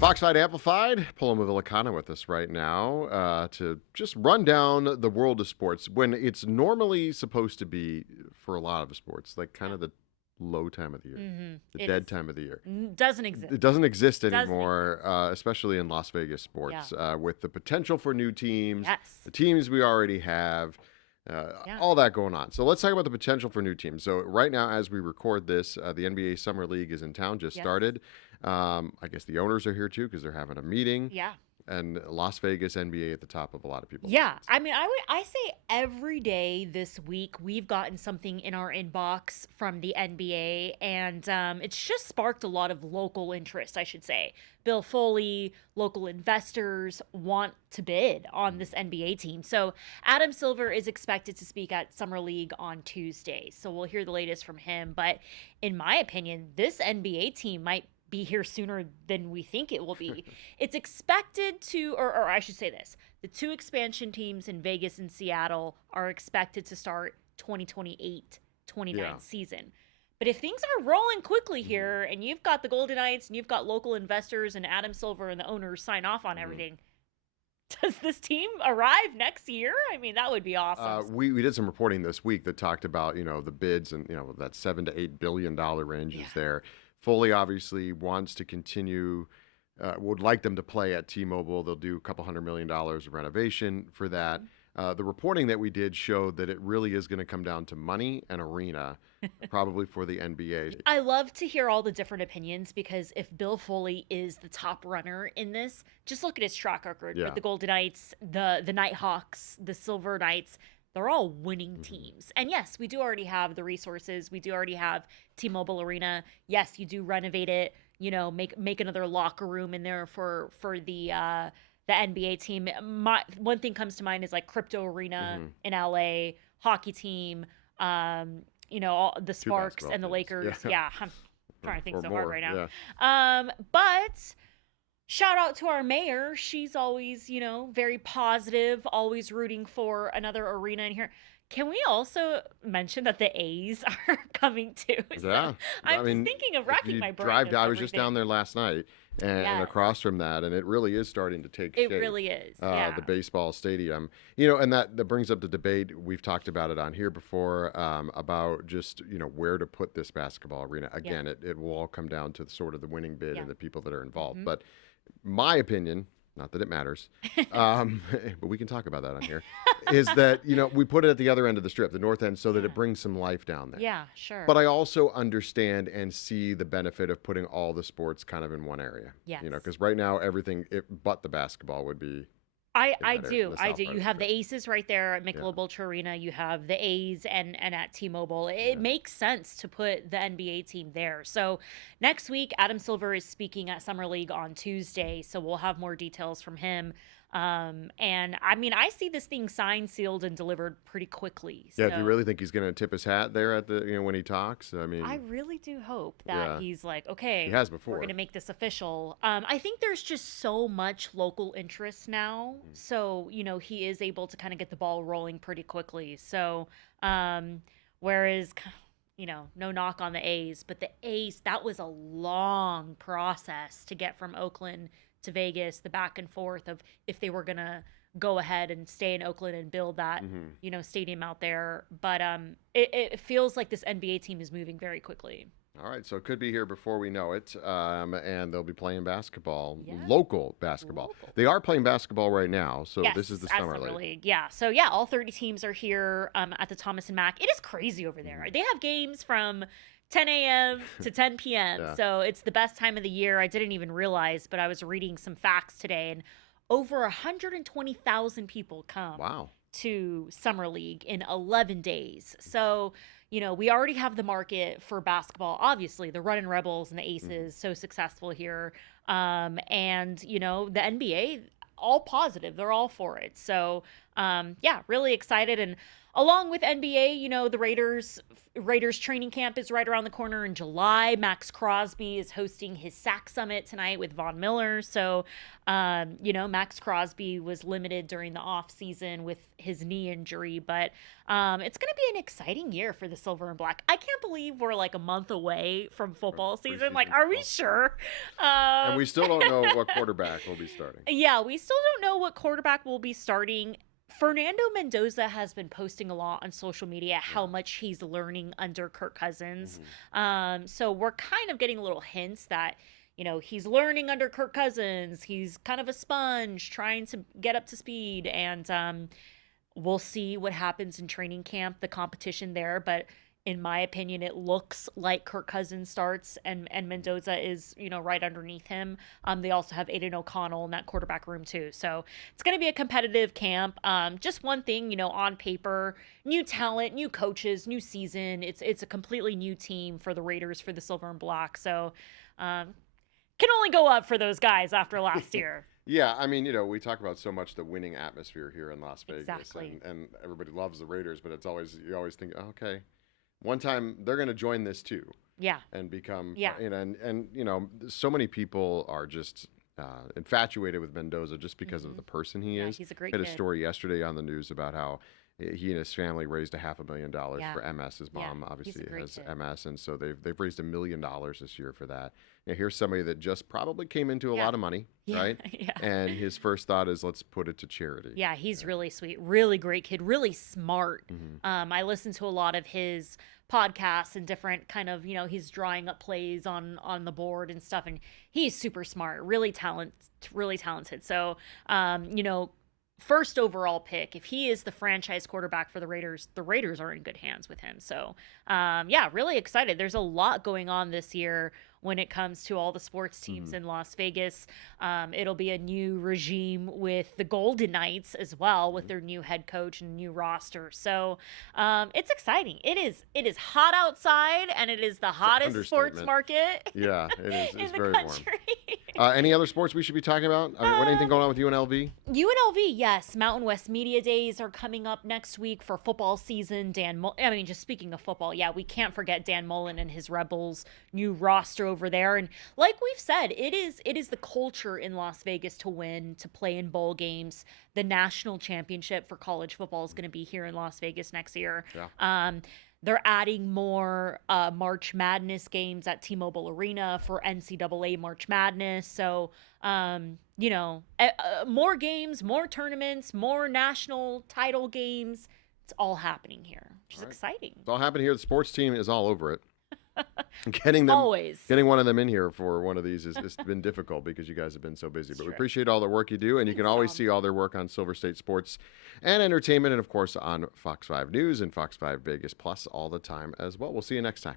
Foxfied Amplified, Paloma Villicana with us right now to just run down the world of sports when it's normally supposed to be, for a lot of sports, like kind of the low time of the year, the dead time of the year. Doesn't exist. It doesn't exist Doesn't anymore, especially in Las Vegas sports, with the potential for new teams, Yes. the teams we already have. All that going on. So let's talk about the potential for new teams. So right now, as we record this, the NBA Summer League is in town, just started. I guess the owners are here too because they're having a meeting. Yeah. And Las Vegas NBA at the top of a lot of people's Yeah. minds. I mean, I say every day this week we've gotten something in our inbox from the NBA, and it's just sparked a lot of local interest, I should say. Bill Foley, local investors want to bid on this NBA team. So Adam Silver is expected to speak at Summer League on Tuesday. So we'll hear the latest from him. But in my opinion, this NBA team might be here sooner than we think it will be. It's expected to, or I should say this, the two expansion teams in Vegas and Seattle are expected to start 2028-29 season. But if things are rolling quickly here and you've got the Golden Knights and you've got local investors and Adam Silver and the owners sign off on everything, does this team arrive next year? I mean, that would be awesome. We did some reporting this week that talked about, the bids and, that $7 to $8 billion range is there. Foley obviously wants to continue, would like them to play at T-Mobile. They'll do a couple $100 million of renovation for that. The reporting that we did showed that it really is going to come down to money and arena, probably for the NBA. I love to hear all the different opinions because if Bill Foley is the top runner in this, just look at his track record with the Golden Knights, the Nighthawks, the Silver Knights. They're all winning teams. And yes, we do already have the resources. We do already have T-Mobile Arena. Yes, you do renovate it, make another locker room in there for the NBA team. One thing comes to mind is like Crypto Arena in LA, hockey team, all the Sparks and the Lakers. Yeah, I'm trying to think so hard right now. But shout out to our mayor. She's always, very positive, always rooting for another arena in here. Can we also mention that the A's are coming too? So I'm just thinking of racking my brain. I was just down there last night and across from that, and it really is starting to take shape. It really is. The baseball stadium, and that brings up the debate. We've talked about it on here before about just, where to put this basketball arena. Again, it will all come down to sort of the winning bid and the people that are involved. But my opinion, not that it matters, but we can talk about that on here, is that, we put it at the other end of the strip, the north end, so that it brings some life down there. Yeah, sure. But I also understand and see the benefit of putting all the sports kind of in one area. Yes. Because right now, everything but the basketball would be. I do. You have the Aces right there at Michelob Ultra Arena. You have the A's and at T-Mobile. It makes sense to put the NBA team there. So next week, Adam Silver is speaking at Summer League on Tuesday. So we'll have more details from him. And I mean, I see this thing signed, sealed, and delivered pretty quickly. Yeah, do you really think he's going to tip his hat there at the when he talks? I mean, I really do hope that he's like, okay, he has before. We're going to make this official. I think there's just so much local interest now, so he is able to kind of get the ball rolling pretty quickly. So, whereas, no knock on the A's, but the A's, that was a long process to get from Oakland to Vegas, the back and forth of if they were going to go ahead and stay in Oakland and build that, stadium out there. But it feels like this NBA team is moving very quickly. All right, so it could be here before we know it, and they'll be playing basketball, local basketball. They are playing basketball right now, so this is the Summer League. Yeah, so all 30 teams are here at the Thomas and Mack. It is crazy over there. They have games from 10 a.m. to 10 p.m. So it's the best time of the year. I didn't even realize, but I was reading some facts today, and over 120,000 people come to Summer League in 11 days. So, we already have the market for basketball. Obviously, the Runnin' Rebels and the Aces, so successful here. And, the NBA, all positive. They're all for it. So, really excited. And along with NBA, the Raiders training camp is right around the corner in July. Max Crosby is hosting his sack summit tonight with Von Miller. So, Max Crosby was limited during the off season with his knee injury, but it's going to be an exciting year for the Silver and Black. I can't believe we're like a month away from football season. Like, are we sure? And we still don't know what quarterback will be starting. Yeah, we still don't know what quarterback will be starting. Fernando Mendoza has been posting a lot on social media how much he's learning under Kirk Cousins. So we're kind of getting little hints that, he's learning under Kirk Cousins. He's kind of a sponge trying to get up to speed. And we'll see what happens in training camp, the competition there. But in my opinion, it looks like Kirk Cousins starts and Mendoza is, right underneath him. They also have Aiden O'Connell in that quarterback room too. So it's going to be a competitive camp. Just one thing, on paper, new talent, new coaches, new season. It's a completely new team for the Raiders, for the Silver and Black. So can only go up for those guys after last year. Yeah, I mean, we talk about so much the winning atmosphere here in Las Vegas. Exactly. And everybody loves the Raiders, but you always think, oh, okay, one time they're going to join this too. Yeah. And become, yeah. And so many people are just infatuated with Mendoza just because of the person he is. He's a great kid. Had a story yesterday on the news about how he and his family raised $500,000 for MS. His mom obviously has MS, and so they've raised $1 million this year for that. Here's somebody that just probably came into a lot of money, right? Yeah. And his first thought is, let's put it to charity. Yeah, he's really sweet, really great kid, really smart. I listen to a lot of his podcasts and different kind of, he's drawing up plays on the board and stuff, and he's super smart, really talented. So, first overall pick, if he is the franchise quarterback for the Raiders are in good hands with him. So, really excited. There's a lot going on this year when it comes to all the sports teams in Las Vegas. It'll be a new regime with the Golden Knights as well, with their new head coach and new roster. So it's exciting. It is hot outside, and it is the hottest sports market. Yeah, it is. It's in the very country. Warm. Any other sports we should be talking about? Anything going on with UNLV? UNLV, yes. Mountain West Media Days are coming up next week for football season. Just speaking of football, we can't forget Dan Mullen and his Rebels, new roster over there. And like we've said, it is the culture in Las Vegas to win, to play in bowl games. The national championship for college football is going to be here in Las Vegas next year. Yeah. They're adding more March Madness games at T-Mobile Arena for NCAA March Madness. So, more games, more tournaments, more national title games. It's all happening here, which is exciting. It's all happening here. The sports team is all over it. Getting one of them in here for one of these has been difficult because you guys have been so busy. But we appreciate all the work you do, and you can always see all their work on Silver State Sports and Entertainment, and of course on Fox 5 News and Fox 5 Vegas Plus all the time as well. We'll see you next time.